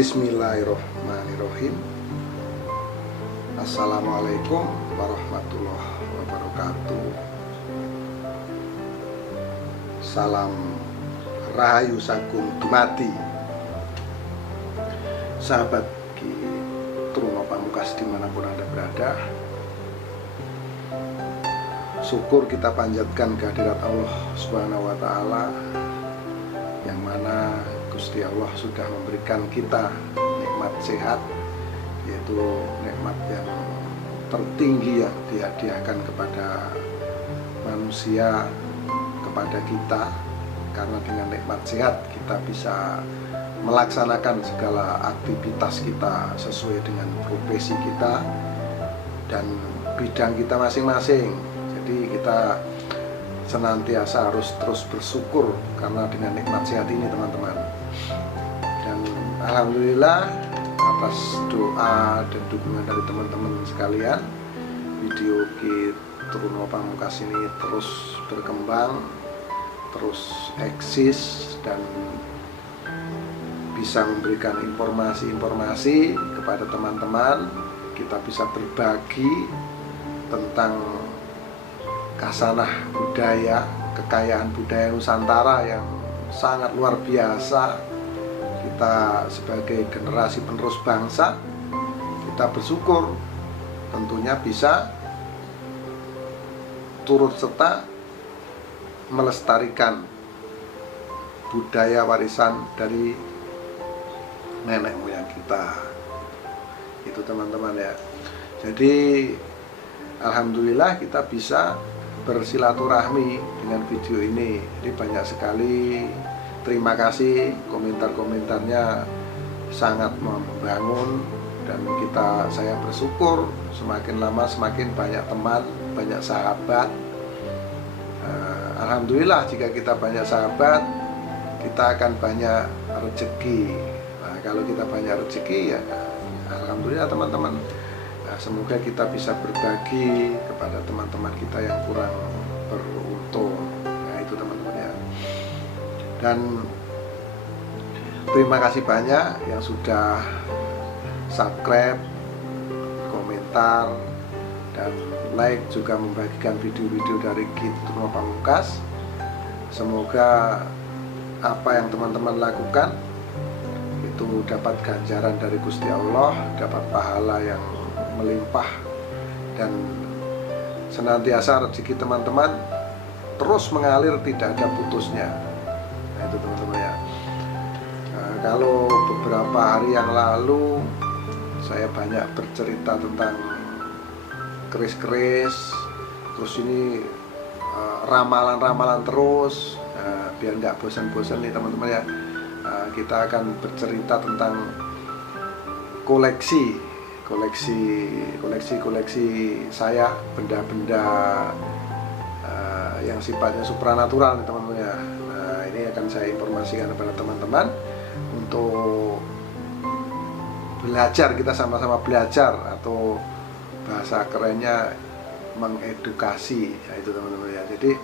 Bismillahirrahmanirrahim. Assalamualaikum warahmatullahi wabarakatuh. Salam rahayu sagung dumadi sahabat Ki Truno Pamungkas dimanapun Anda berada. Syukur kita panjatkan kehadirat Allah Subhanahu wa Ta'ala, yang mana Gusti Allah sudah memberikan kita nikmat sehat, yaitu nikmat yang tertinggi yang dihadiahkan kepada manusia, kepada kita. Karena dengan nikmat sehat kita bisa melaksanakan segala aktivitas kita sesuai dengan profesi kita dan bidang kita masing-masing. Jadi kita senantiasa harus terus bersyukur karena dengan nikmat sehat ini, teman-teman. Dan alhamdulillah atas doa dan dukungan dari teman-teman sekalian, video Ki Truno Pamungkas ini terus berkembang, terus eksis, dan bisa memberikan informasi-informasi kepada teman-teman. Kita bisa berbagi tentang kasanah budaya, kekayaan budaya Nusantara yang sangat luar biasa. Kita sebagai generasi penerus bangsa, kita bersyukur tentunya bisa turut serta melestarikan budaya warisan dari nenek moyang kita. Itu, teman-teman, ya. Jadi alhamdulillah kita bisa bersilaturahmi dengan video ini. Jadi banyak sekali terima kasih, komentar-komentarnya sangat membangun, dan saya bersyukur semakin lama semakin banyak teman, banyak sahabat. Alhamdulillah jika kita banyak sahabat, kita akan banyak rezeki. Nah, kalau kita banyak rezeki, ya alhamdulillah, teman-teman. Semoga kita bisa berbagi kepada teman-teman kita yang kurang beruntung. Nah, itu, teman-teman, ya. Dan terima kasih banyak yang sudah subscribe, komentar, dan like, juga membagikan video-video dari Ki Truno Pamungkas. Semoga apa yang teman-teman lakukan itu dapat ganjaran dari Gusti Allah, dapat pahala yang melimpah, dan senantiasa rezeki teman-teman terus mengalir, tidak ada putusnya. Nah, itu, teman-teman, ya. Kalau beberapa hari yang lalu saya banyak bercerita tentang keris-keris, terus ini ramalan-ramalan terus, biar nggak bosan-bosan nih, teman-teman, ya. Kita akan bercerita tentang koleksi saya, benda-benda yang sifatnya supranatural, teman-teman, ya. Nah, ini akan saya informasikan kepada teman-teman untuk belajar, kita sama-sama belajar, atau bahasa kerennya mengedukasi. Nah, itu, teman-teman, ya. Jadi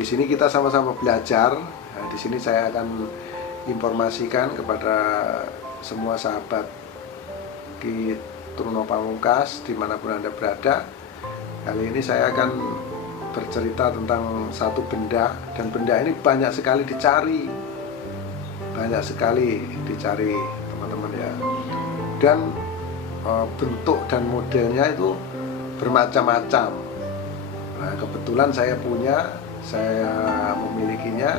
di sini kita sama-sama belajar. Nah, di sini saya akan informasikan kepada semua sahabat Ki Truno Pamungkas dimanapun Anda berada. Kali ini saya akan bercerita tentang satu benda, dan benda ini banyak sekali dicari, teman-teman, ya. Dan bentuk dan modelnya itu bermacam-macam. Nah, kebetulan saya memilikinya.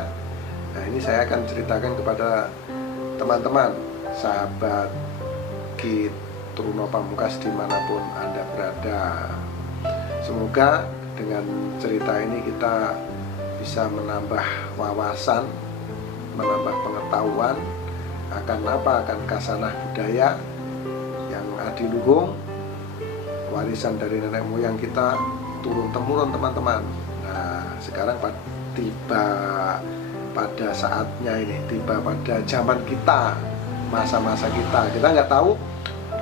Nah, ini saya akan ceritakan kepada teman-teman sahabat Ki Truno Pamungkas dimanapun Anda berada. Semoga dengan cerita ini kita bisa menambah wawasan, menambah pengetahuan akan kasanah budaya yang adiluhung, warisan dari nenek moyang kita turun-temurun, teman-teman. Nah, sekarang tiba pada saatnya ini, tiba pada zaman kita, masa-masa kita. Kita nggak tahu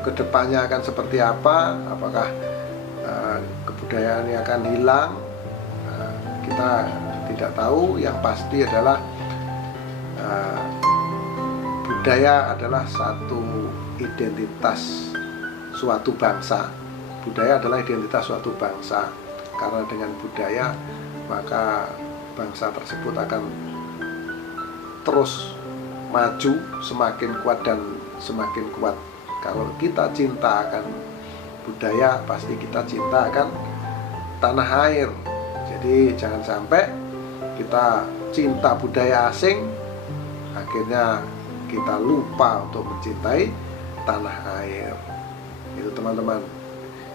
kedepannya akan seperti apa, apakah kebudayaan ini akan hilang, kita tidak tahu. Yang pasti adalah budaya adalah satu identitas suatu bangsa. Budaya adalah identitas suatu bangsa. Karena dengan budaya maka bangsa tersebut akan terus maju, semakin kuat dan semakin kuat. Kalau kita cinta akan budaya, pasti kita cinta akan tanah air. Jadi jangan sampai kita cinta budaya asing, akhirnya kita lupa untuk mencintai tanah air. Itu teman-teman.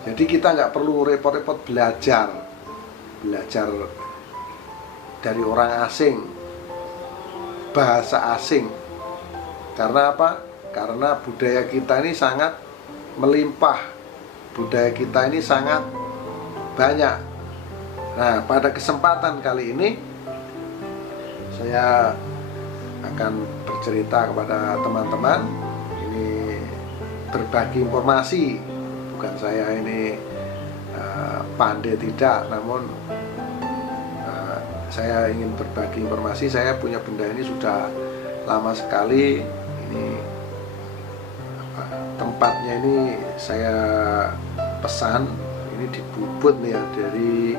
Jadi kita nggak perlu repot-repot belajar dari orang asing, bahasa asing. Karena apa? Karena budaya kita ini sangat melimpah, budaya kita ini sangat banyak. Nah, pada kesempatan kali ini saya akan bercerita kepada teman-teman. Ini berbagi informasi, bukan saya ini pandai tidak, namun saya ingin berbagi informasi. Saya punya benda ini sudah lama sekali. Ini tempatnya ini saya pesan, ini dibubut nih ya, dari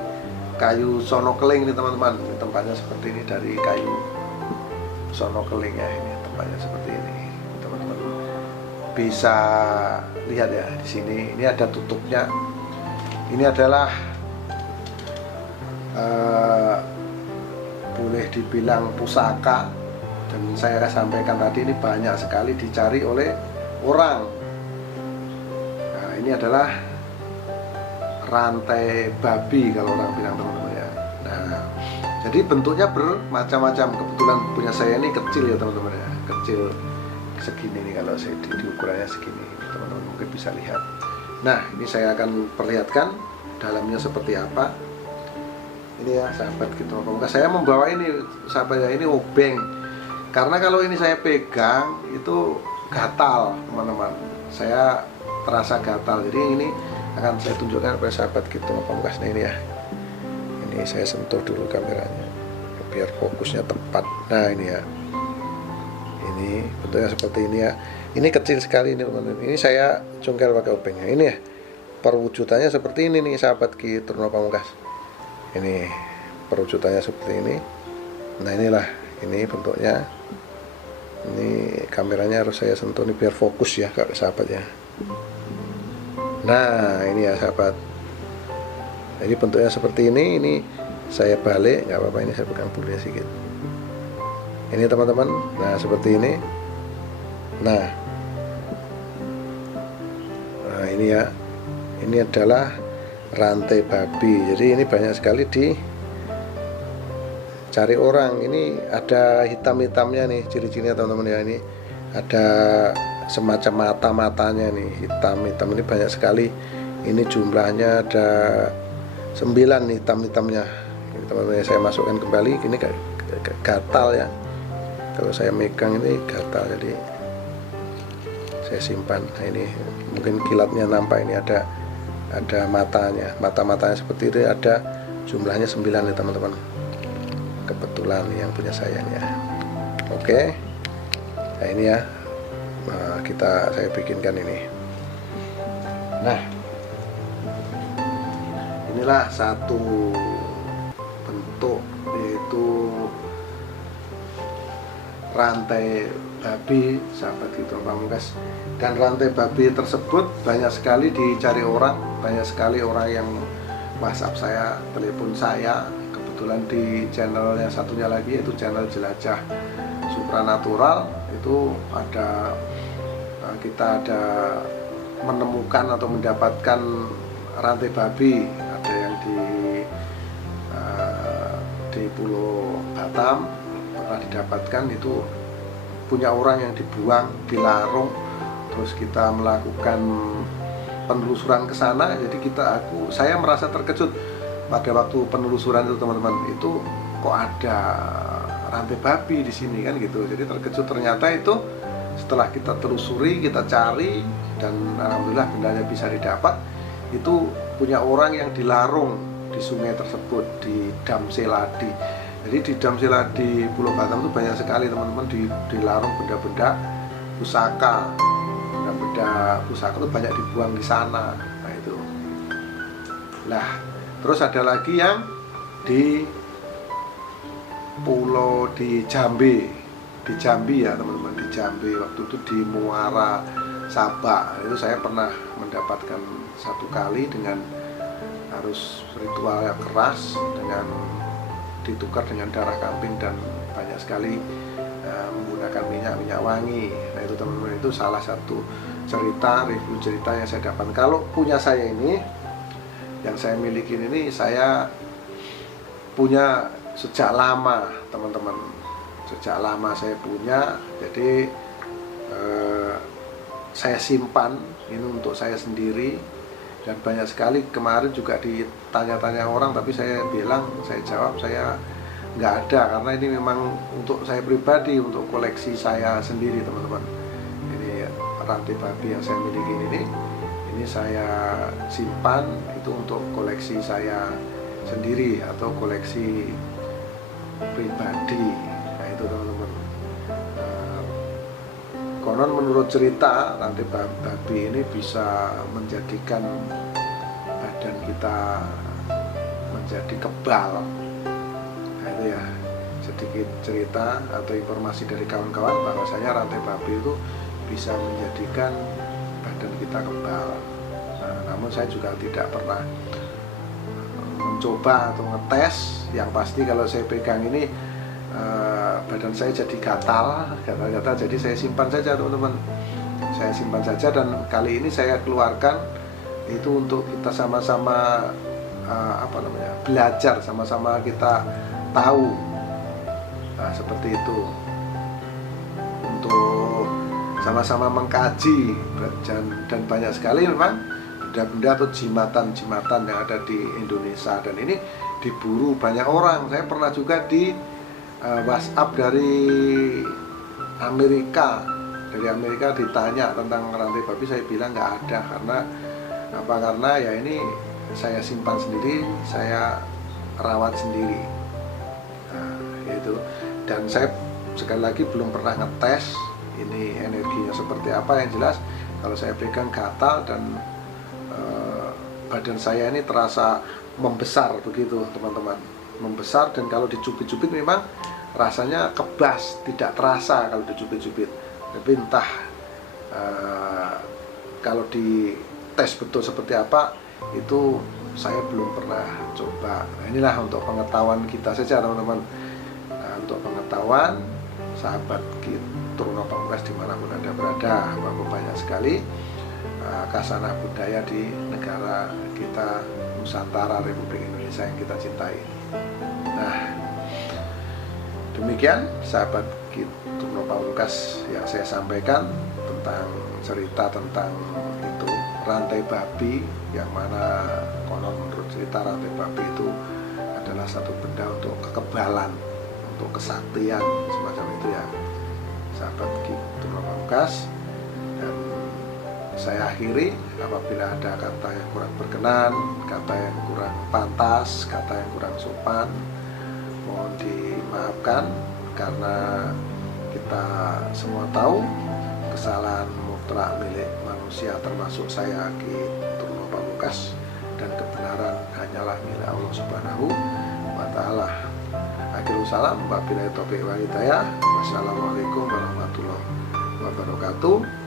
kayu sonokeling nih teman-teman. Ini tempatnya seperti ini, dari kayu sonokeling ya. Ini tempatnya seperti ini teman-teman, bisa lihat ya di sini. Ini ada tutupnya. Ini adalah boleh dibilang pusaka, dan saya sampaikan tadi ini banyak sekali dicari oleh orang. Nah, ini adalah rantai babi kalau orang bilang teman-teman ya. Nah, jadi bentuknya bermacam-macam. Kebetulan punya saya ini kecil ya teman-teman ya, kecil segini nih. Kalau saya di ukurannya segini, teman-teman mungkin bisa lihat. Nah, ini saya akan perlihatkan dalamnya seperti apa. Ini ya sahabat gitu. Saya membawa ini sahabat ya, ini obeng. Karena kalau ini saya pegang itu gatal teman-teman. Saya terasa gatal. Jadi ini akan saya tunjukkan kepada sahabat gitu pamungkas. Nah, ini ya. Ini saya sentuh dulu kameranya biar fokusnya tepat. Nah, ini ya. Ini bentuknya seperti ini ya. Ini kecil sekali ini teman-teman. Ini saya congkel pakai obengnya. Ini ya. Perwujudannya seperti ini nih sahabat gitu pamungkas. Ini perwujudannya seperti ini. Nah, inilah ini bentuknya. Ini kameranya harus saya sentuh nih biar fokus ya kak sahabat ya. Nah, ini ya sahabat. Jadi bentuknya seperti ini. Ini saya balik, nggak apa-apa, ini saya pegang dulu ya sedikit. Ini teman-teman. Nah, seperti ini. Nah, ini ya. Ini adalah rantai babi. Jadi ini banyak sekali dicari orang. Ini ada hitam-hitamnya nih, ciri-cirinya teman-teman ya. Ini ada semacam mata-matanya nih, hitam-hitam. Ini banyak sekali. Ini jumlahnya ada 9 hitam-hitamnya. Ini teman-teman, saya masukkan kembali. Ini gatal ya. Kalau saya megang ini gatal, jadi saya simpan. Nah, ini mungkin kilatnya nampak, ini ada matanya. Mata-matanya seperti itu, ada jumlahnya 9 nih teman-teman. Kebetulan yang punya saya ya. Oke. Nah, ini ya. Nah, saya bikinkan ini. Nah, inilah satu bentuk, yaitu rantai babi sahabat gitu pamungkas. Dan rantai babi tersebut banyak sekali dicari orang, banyak sekali orang yang WhatsApp saya, telepon saya. Kebetulan di channel yang satunya lagi, yaitu channel Jelajah Supranatural, itu kita ada menemukan atau mendapatkan rantai babi. Ada yang di Pulau Batam pernah didapatkan, itu punya orang yang dibuang, dilarung. Terus kita melakukan penelusuran ke sana. Jadi saya merasa terkejut pada waktu penelusuran itu teman-teman. Itu kok ada rantai babi di sini kan gitu. Jadi terkejut, ternyata itu setelah kita telusuri, kita cari, dan alhamdulillah bendanya bisa didapat. Itu punya orang yang dilarung di sungai tersebut, di Dam Seladi. Jadi di Dam Seladi Pulau Batam itu banyak sekali teman-teman dilarung benda-benda pusaka. Benda-benda pusaka itu banyak dibuang di sana. Nah itu. Lah, terus ada lagi yang di pulau di Jambi ya teman-teman, di Jambi waktu itu di Muara Sabak. Itu saya pernah mendapatkan satu kali dengan harus ritual yang keras, dengan ditukar dengan darah kambing dan banyak sekali menggunakan minyak wangi. Nah itu teman-teman, itu salah satu review cerita yang saya dapat. Kalau punya saya ini, yang saya miliki ini, saya punya sejak lama teman-teman, sejak lama saya punya. Jadi saya simpan ini untuk saya sendiri, dan banyak sekali kemarin juga ditanya-tanya orang, tapi saya bilang, saya jawab saya nggak ada, karena ini memang untuk saya pribadi, untuk koleksi saya sendiri teman-teman. Ini rantai babi yang saya miliki ini saya simpan itu untuk koleksi saya sendiri atau koleksi pribadi. Nah itu teman-teman. Konon menurut cerita, rantai babi ini bisa menjadikan badan kita menjadi kebal. Nah itu ya, sedikit cerita atau informasi dari kawan-kawan bahwasanya rantai babi itu bisa menjadikan badan kita kebal. Nah, namun saya juga tidak pernah mencoba atau ngetes. Yang pasti kalau saya pegang ini badan saya jadi gatal, jadi saya simpan saja teman-teman. Saya simpan saja, dan kali ini saya keluarkan itu untuk kita sama-sama belajar, sama-sama kita tahu. Nah, seperti itu, untuk sama-sama mengkaji, dan banyak sekali memang benda-benda atau jimatan-jimatan yang ada di Indonesia, dan ini diburu banyak orang. Saya pernah juga di WhatsApp dari Amerika ditanya tentang rantai babi, saya bilang nggak ada. Karena ya ini saya simpan sendiri, saya rawat sendiri. Nah, itu. Dan saya sekali lagi belum pernah ngetes ini energinya seperti apa. Yang jelas kalau saya pegang gatal, dan badan saya ini terasa membesar begitu teman-teman, membesar. Dan kalau dicubit-cubit memang rasanya kebas, tidak terasa kalau dicubit-cubit. Tapi entah kalau di tes betul seperti apa, itu saya belum pernah coba. Nah, inilah untuk pengetahuan kita saja teman-teman. Nah, untuk pengetahuan sahabat Turno Pamungkas dimanapun Anda berada, bahwa banyak sekali kasanah budaya di negara kita Nusantara, Republik Indonesia yang kita cintai. Nah, demikian sahabat Turno Pamungkas yang saya sampaikan tentang cerita tentang itu rantai babi, yang mana konon menurut cerita rantai babi itu adalah satu benda untuk kekebalan, untuk kesaktian, semacam itu ya sahabat Turno Pamungkas. Dan saya akhiri, apabila ada kata yang kurang berkenan, kata yang kurang pantas, kata yang kurang sopan, mohon dimaafkan, karena kita semua tahu kesalahan mutlak milik manusia, termasuk saya Turno Pamungkas, dan kebenaran hanyalah milik Allah Subhanahu wa Ta'ala. Akhirul salam, wabillahi taufiq wal hidayah. Wassalamualaikum warahmatullahi wabarakatuh.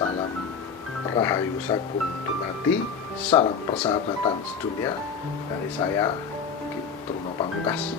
Salam rahayu sakum dumati, salam persahabatan sedunia dari saya Turno Pamungkas.